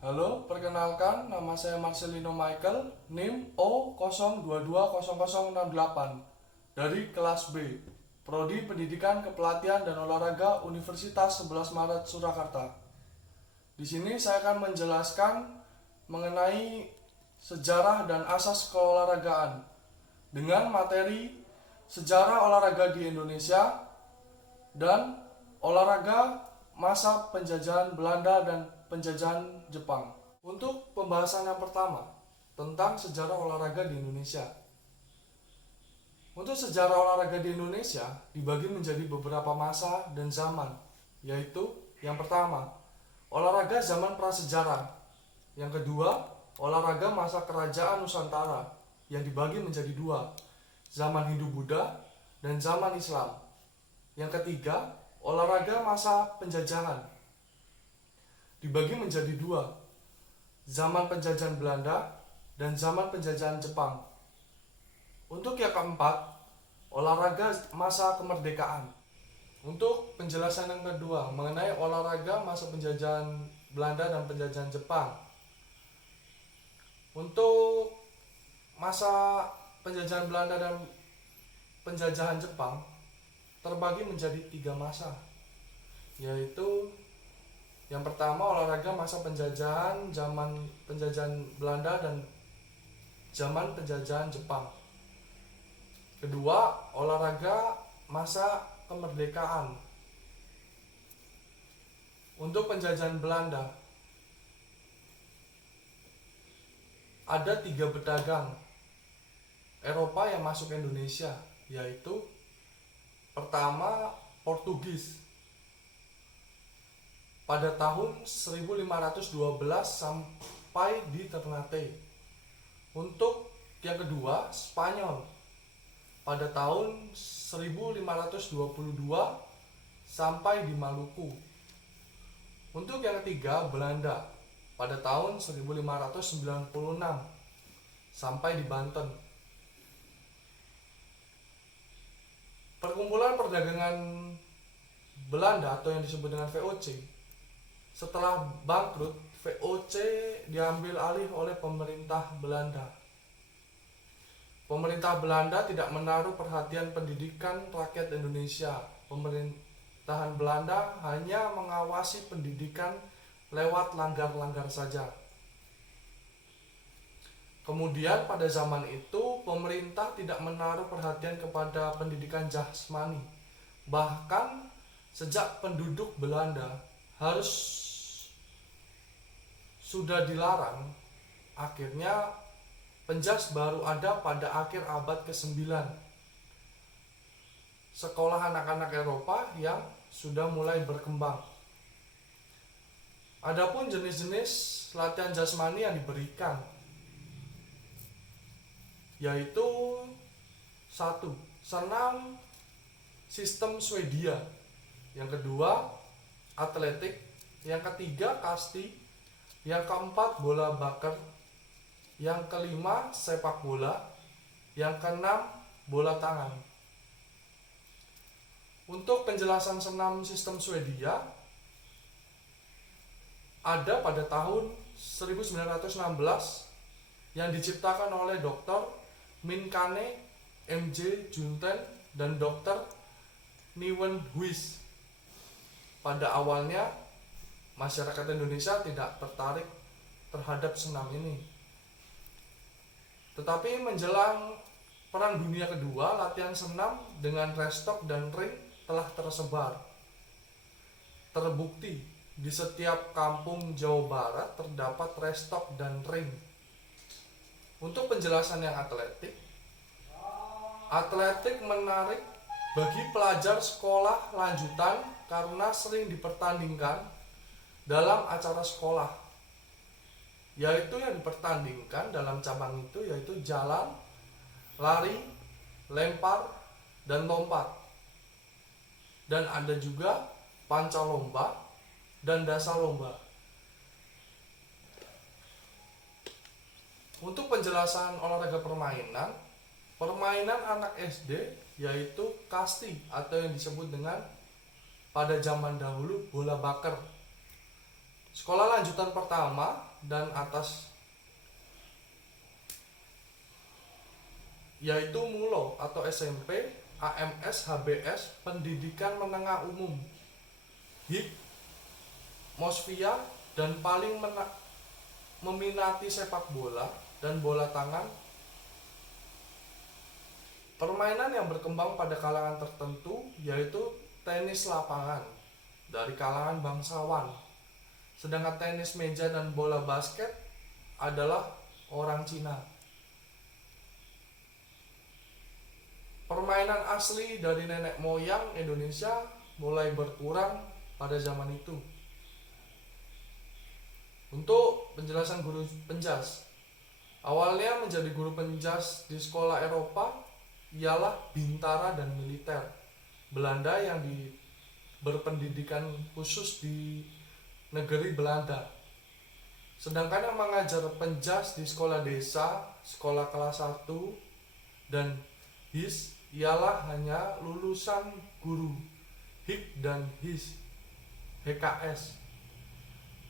Halo, perkenalkan nama saya Marcelino Michael, NIM O02200068 dari kelas B, Prodi Pendidikan Kepelatihan dan Olahraga Universitas 11 Maret Surakarta. Di sini saya akan menjelaskan mengenai sejarah dan asas keolahragaan dengan materi sejarah olahraga di Indonesia dan olahraga masa penjajahan Belanda dan penjajahan Jepang. Untuk pembahasan yang pertama tentang sejarah olahraga di Indonesia. Untuk sejarah olahraga di Indonesia dibagi menjadi beberapa masa dan zaman, yaitu yang pertama, olahraga zaman prasejarah. Yang kedua, olahraga masa kerajaan Nusantara yang dibagi menjadi dua, zaman Hindu-Buddha dan zaman Islam. Yang ketiga, olahraga masa penjajahan dibagi menjadi dua, zaman penjajahan Belanda dan zaman penjajahan Jepang. Untuk yang keempat, olahraga masa kemerdekaan. Untuk penjelasan yang kedua mengenai olahraga masa penjajahan Belanda dan penjajahan Jepang. Untuk masa penjajahan Belanda dan penjajahan Jepang terbagi menjadi tiga masa, yaitu yang pertama olahraga masa penjajahan zaman penjajahan Belanda dan zaman penjajahan Jepang. Kedua, olahraga masa kemerdekaan. Untuk penjajahan Belanda ada tiga pedagang Eropa yang masuk ke Indonesia, yaitu pertama Portugis pada tahun 1512 sampai di Ternate. Untuk yang kedua, Spanyol pada tahun 1522 sampai di Maluku. Untuk yang ketiga, Belanda pada tahun 1596 sampai di Banten. Perkumpulan Perdagangan Belanda atau yang disebut dengan VOC, setelah bangkrut, VOC diambil alih oleh pemerintah Belanda. Pemerintah Belanda tidak menaruh perhatian pendidikan rakyat Indonesia. Pemerintahan Belanda hanya mengawasi pendidikan lewat langgar-langgar saja. Kemudian pada zaman itu pemerintah tidak menaruh perhatian kepada pendidikan jasmani. Bahkan sejak penduduk Belanda harus sudah dilarang, akhirnya penjas baru ada pada akhir abad ke-9. Sekolah anak-anak Eropa yang sudah mulai berkembang. Adapun jenis-jenis latihan jasmani yang diberikan, yaitu satu, senam sistem Swedia. Yang kedua, atletik. Yang ketiga, kasti. Yang keempat, bola bakar. Yang kelima, sepak bola. Yang keenam, bola tangan. Untuk penjelasan senam sistem Swedia ada pada tahun 1916 yang diciptakan oleh Dr. Minkane, M.J. Junten, dan Dr. Nieuwenhuis. Pada awalnya masyarakat Indonesia tidak tertarik terhadap senam ini. Tetapi menjelang Perang Dunia Kedua, latihan senam dengan restok dan ring telah tersebar. Terbukti di setiap kampung Jawa Barat terdapat restok dan ring. Untuk penjelasan yang atletik menarik bagi pelajar sekolah lanjutan karena sering dipertandingkan dalam acara sekolah, yaitu yang dipertandingkan dalam cabang itu yaitu jalan, lari, lempar, dan lompat. Dan ada juga pancalomba dan dasalomba. Untuk penjelasan olahraga permainan anak SD yaitu kasti atau yang disebut dengan pada zaman dahulu bola bakar. Sekolah lanjutan pertama dan atas yaitu MULO atau SMP, AMS, HBS, Pendidikan Menengah Umum, HIP, Mosvia, dan paling meminati sepak bola dan bola tangan. Permainan yang berkembang pada kalangan tertentu yaitu tenis lapangan dari kalangan bangsawan, sedangkan tenis meja dan bola basket adalah orang Cina. Permainan asli dari nenek moyang Indonesia mulai berkurang pada zaman itu. Untuk penjelasan guru penjas, awalnya menjadi guru penjas di sekolah Eropa ialah bintara dan militer Belanda yang berpendidikan khusus di negeri Belanda. Sedangkan yang mengajar penjas di sekolah desa, sekolah kelas 1, dan HIS ialah hanya lulusan guru HIK dan HIS, HKS.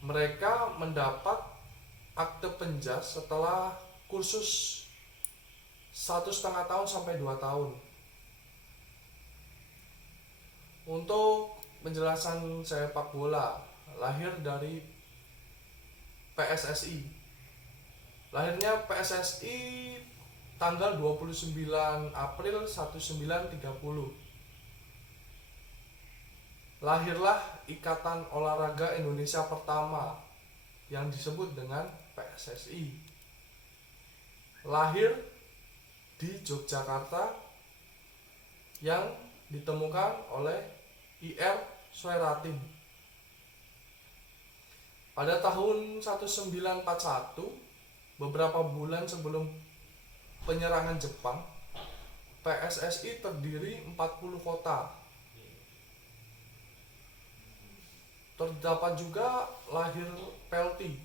Mereka mendapat akte penjas setelah kursus 1,5 tahun sampai 2 tahun. Untuk penjelasan sepak bola, lahir dari PSSI. Lahirnya PSSI tanggal 29 April 1930. Lahirlah Ikatan Olahraga Indonesia pertama yang disebut dengan PSSI. Lahir di Yogyakarta yang ditemukan oleh IR Soeratin. Pada tahun 1941, beberapa bulan sebelum penyerangan Jepang, PSSI terdiri 40 kota. Terdapat juga lahir pelti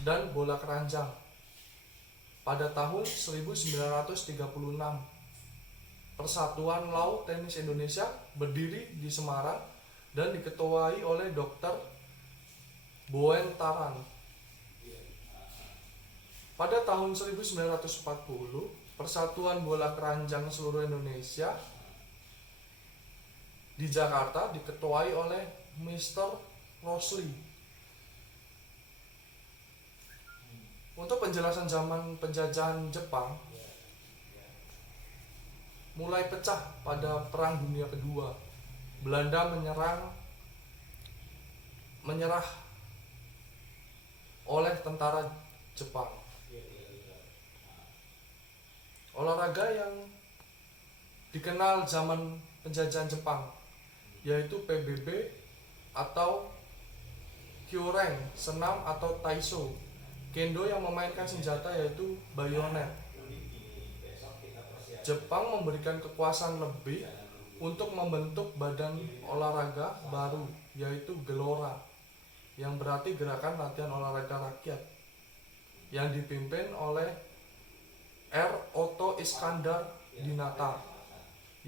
dan bola keranjang pada tahun 1936. Persatuan Laut Tenis Indonesia berdiri di Semarang dan diketuai oleh Dr. Boen Taran. Pada tahun 1940, Persatuan Bola Keranjang Seluruh Indonesia di Jakarta diketuai oleh Mr. Rosli. Untuk penjelasan zaman penjajahan Jepang, mulai pecah pada Perang Dunia Kedua. Belanda menyerah oleh tentara Jepang. Olahraga yang dikenal zaman penjajahan Jepang yaitu PBB atau Kyoren, senam atau Taiso, Kendo yang memainkan senjata yaitu bayonet. Jepang memberikan kekuasaan lebih untuk membentuk badan olahraga baru yaitu Gelora, yang berarti Gerakan Latihan Olahraga Rakyat, yang dipimpin oleh R. Otto Iskandar Dinata,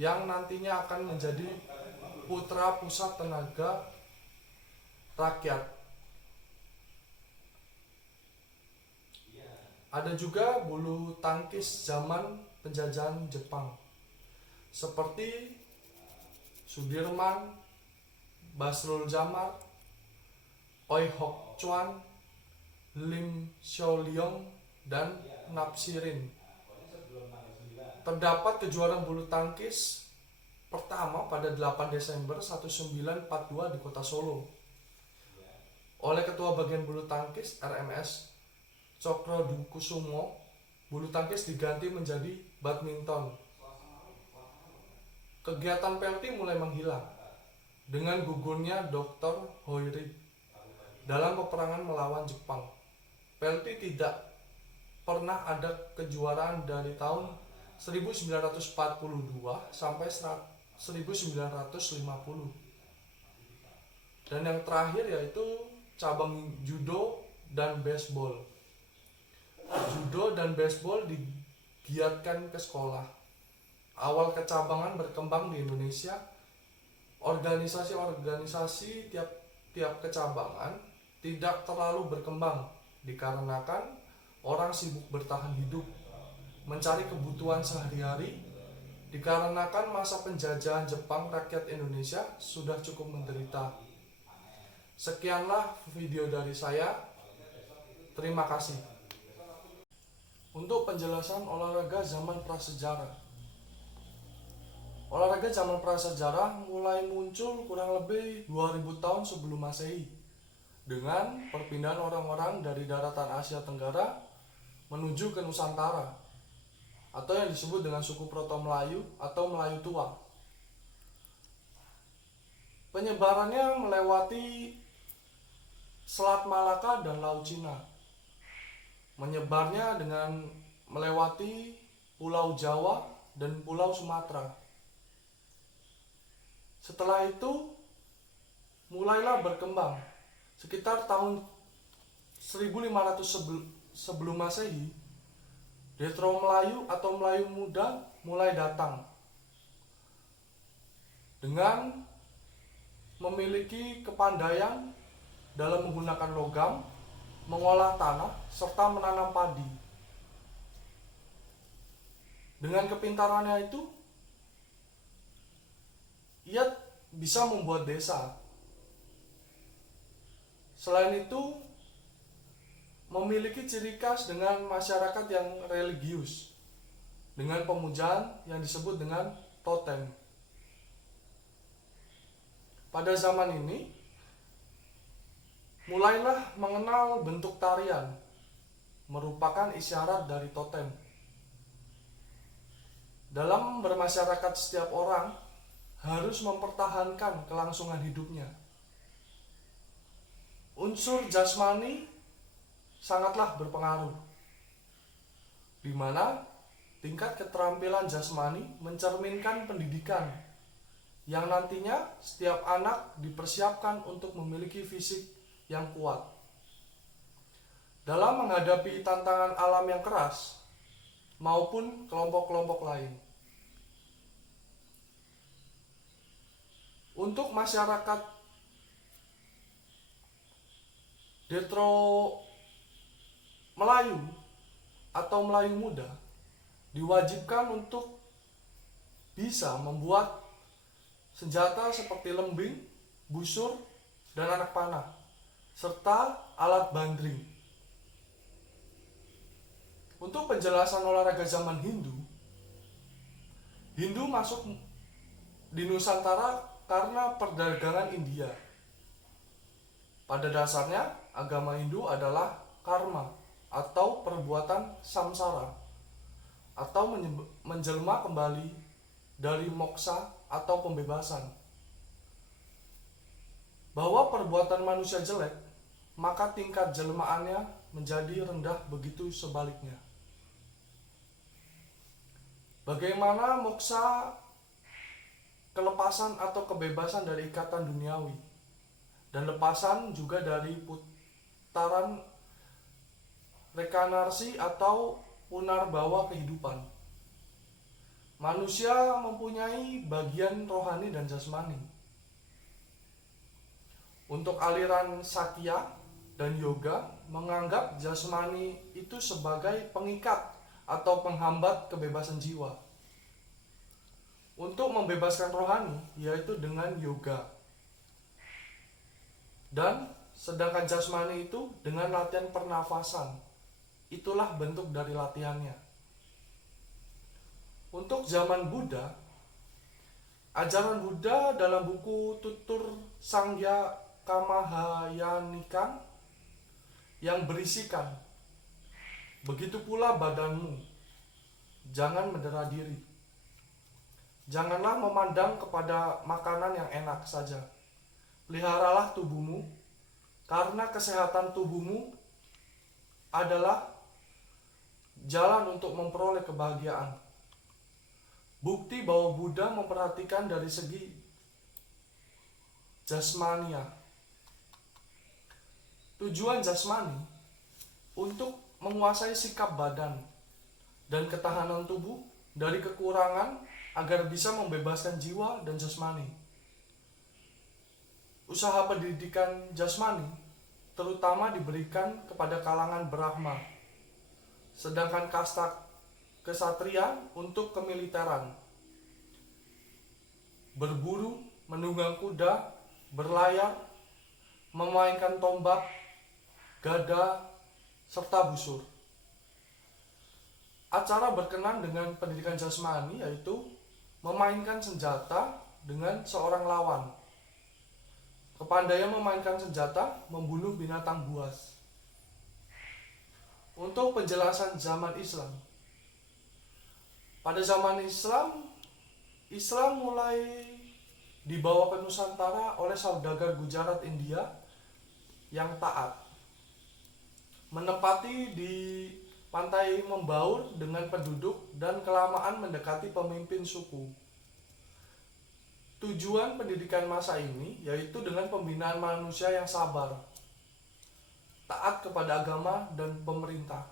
yang nantinya akan menjadi putra Pusat Tenaga Rakyat. Ada juga bulu tangkis zaman penjajahan Jepang seperti Sudirman, Basrul Jamar, Oi Hok Chuan, Lim Xiaoliong, dan Napsirin. Terdapat kejuaraan bulu tangkis pertama pada 8 Desember 1942 di kota Solo oleh Ketua Bagian Bulu Tangkis RMS Cokro Kusumo. Bulu tangkis diganti menjadi badminton. Kegiatan pelti mulai menghilang dengan gugurnya Dr. Hoiri dalam peperangan melawan Jepang. Pelti tidak pernah ada kejuaraan dari tahun 1942 sampai 1950. Dan yang terakhir yaitu cabang judo dan baseball. Judo dan baseball digiatkan ke sekolah. Awal kecabangan berkembang di Indonesia. Organisasi-organisasi tiap kecabangan tidak terlalu berkembang dikarenakan orang sibuk bertahan hidup, mencari kebutuhan sehari-hari, dikarenakan masa penjajahan Jepang rakyat Indonesia sudah cukup menderita. Sekianlah video dari saya. Terima kasih. Untuk penjelasan olahraga zaman prasejarah. Olahraga zaman prasejarah mulai muncul kurang lebih 2000 tahun sebelum Masehi dengan perpindahan orang-orang dari daratan Asia Tenggara menuju ke Nusantara atau yang disebut dengan suku Proto-Melayu atau Melayu Tua. Penyebarannya melewati Selat Malaka dan Laut Cina. Menyebarnya dengan melewati Pulau Jawa dan Pulau Sumatera. Setelah itu mulailah berkembang. Sekitar tahun 1500 sebelum Masehi, Detro Melayu atau Melayu Muda mulai datang dengan memiliki kepandaian dalam menggunakan logam, mengolah tanah, serta menanam padi. Dengan kepintarannya itu, ia bisa membuat desa. Selain itu, memiliki ciri khas dengan masyarakat yang religius, dengan pemujaan yang disebut dengan totem. Pada zaman ini, mulailah mengenal bentuk tarian, merupakan isyarat dari totem. Dalam bermasyarakat, setiap orang harus mempertahankan kelangsungan hidupnya. Unsur jasmani sangatlah berpengaruh, di mana tingkat keterampilan jasmani mencerminkan pendidikan yang nantinya setiap anak dipersiapkan untuk memiliki fisik yang kuat. Dalam menghadapi tantangan alam yang keras maupun kelompok-kelompok lain. Untuk masyarakat Detro Melayu atau Melayu Muda diwajibkan untuk bisa membuat senjata seperti lembing, busur, dan anak panah, serta alat bandring. Untuk penjelasan olahraga zaman Hindu, Hindu masuk di Nusantara karena perdagangan India. Pada dasarnya, agama Hindu adalah karma atau perbuatan samsara, atau menjelma kembali dari moksa atau pembebasan. Bahwa perbuatan manusia jelek, maka tingkat jelmaannya menjadi rendah, begitu sebaliknya. Bagaimana moksa, kelepasan atau kebebasan dari ikatan duniawi, dan lepasan juga dari putaran rekanarsi atau punarbawa kehidupan. Manusia mempunyai bagian rohani dan jasmani. Untuk aliran Sakya dan Yoga menganggap jasmani itu sebagai pengikat atau penghambat kebebasan jiwa. Untuk membebaskan rohani, yaitu dengan yoga. Dan sedangkan jasmani itu dengan latihan pernafasan. Itulah bentuk dari latihannya. Untuk zaman Buddha, ajaran Buddha dalam buku Tutur Sangya Kamahayanikan yang berisikan, begitu pula badanmu, jangan mendera diri. Janganlah memandang kepada makanan yang enak saja. Peliharalah tubuhmu, karena kesehatan tubuhmu adalah jalan untuk memperoleh kebahagiaan. Bukti bahwa Buddha memperhatikan dari segi jasmania. Tujuan jasmani untuk menguasai sikap badan dan ketahanan tubuh dari kekurangan agar bisa membebaskan jiwa dan jasmani. Usaha pendidikan jasmani terutama diberikan kepada kalangan Brahma, sedangkan kasta kesatria untuk kemiliteran, berburu, menunggang kuda, berlayar, memainkan tombak, gada, serta busur. Acara berkenan dengan pendidikan jasmani yaitu memainkan senjata dengan seorang lawan, kepandaian memainkan senjata, membunuh binatang buas. Untuk penjelasan zaman Islam, pada zaman Islam, Islam mulai dibawa ke Nusantara oleh saudagar Gujarat India yang taat, menempati di pantai membaur dengan penduduk dan kelamaan mendekati pemimpin suku. Tujuan pendidikan masa ini yaitu dengan pembinaan manusia yang sabar, taat kepada agama dan pemerintah.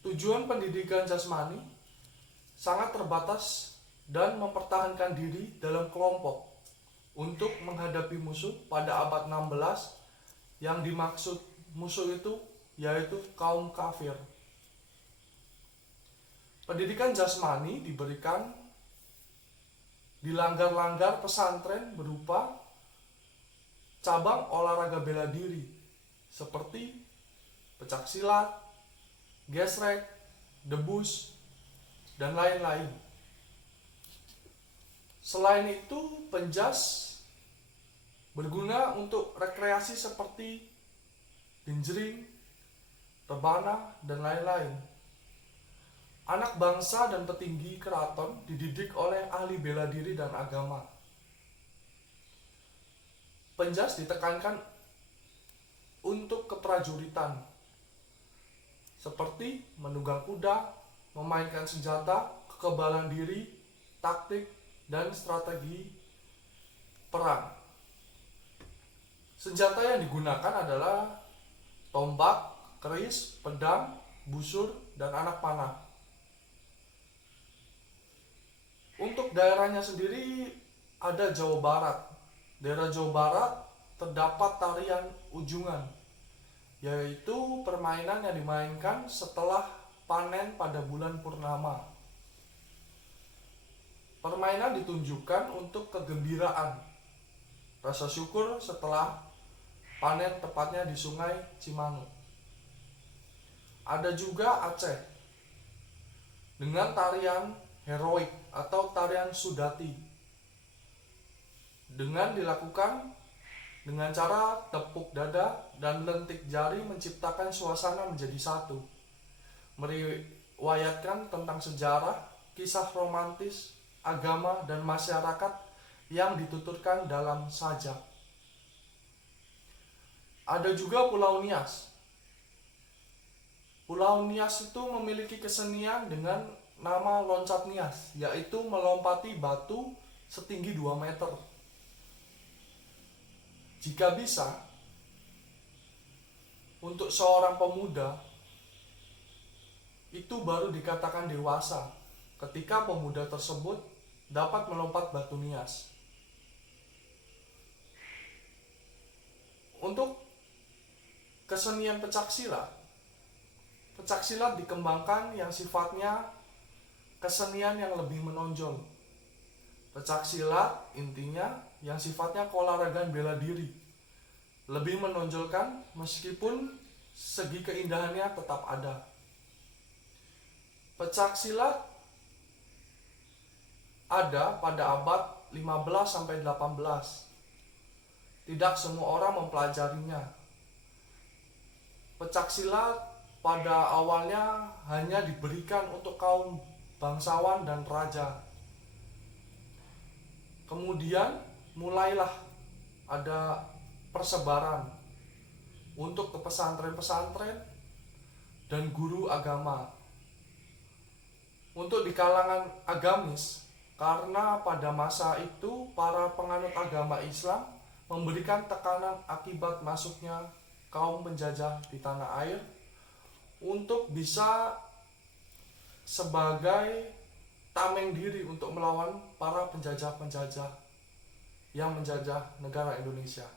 Tujuan pendidikan jasmani sangat terbatas dan mempertahankan diri dalam kelompok untuk menghadapi musuh pada abad 16. Yang dimaksud musuh itu yaitu kaum kafir. Pendidikan jasmani diberikan di langgar-langgar pesantren berupa cabang olahraga bela diri seperti pencak silat, gesrek, debus, dan lain-lain. Selain itu, penjas berguna untuk rekreasi seperti genjreng, rebana, dan lain-lain. Anak bangsa dan petinggi keraton dididik oleh ahli bela diri dan agama. Penjas ditekankan untuk keprajuritan, seperti menunggang kuda, memainkan senjata, kekebalan diri, taktik, dan strategi perang. Senjata yang digunakan adalah tombak, keris, pedang, busur, dan anak panah. Untuk daerahnya sendiri ada Jawa Barat. Daerah Jawa Barat terdapat tarian ujungan, yaitu permainan yang dimainkan setelah panen pada bulan purnama. Permainan ditunjukkan untuk kegembiraan, rasa syukur setelah panen, tepatnya di Sungai Cimanuk. Ada juga Aceh dengan tarian heroik atau tarian Sudati, dengan dilakukan dengan cara tepuk dada dan lentik jari menciptakan suasana menjadi satu, meriwayatkan tentang sejarah, kisah romantis, agama, dan masyarakat yang dituturkan dalam sajak. Ada juga Pulau Nias. Pulau Nias itu memiliki kesenian dengan nama loncat nias, yaitu melompati batu setinggi 2 meter. Jika bisa, untuk seorang pemuda itu baru dikatakan dewasa ketika pemuda tersebut dapat melompat batu nias. Untuk kesenian pencaksilat, pencaksilat dikembangkan yang sifatnya kesenian yang lebih menonjol. Pencaksilat intinya yang sifatnya keolahragaan bela diri, lebih menonjolkan meskipun segi keindahannya tetap ada. Pencaksilat ada pada abad 15 sampai 18. Tidak semua orang mempelajarinya. Pencaksilat pada awalnya hanya diberikan untuk kaum bangsawan dan raja. Kemudian mulailah ada persebaran untuk ke pesantren-pesantren dan guru agama. Untuk di kalangan agamis, karena pada masa itu para penganut agama Islam memberikan tekanan akibat masuknya kaum penjajah di tanah air untuk bisa sebagai tameng diri untuk melawan para penjajah-penjajah yang menjajah negara Indonesia.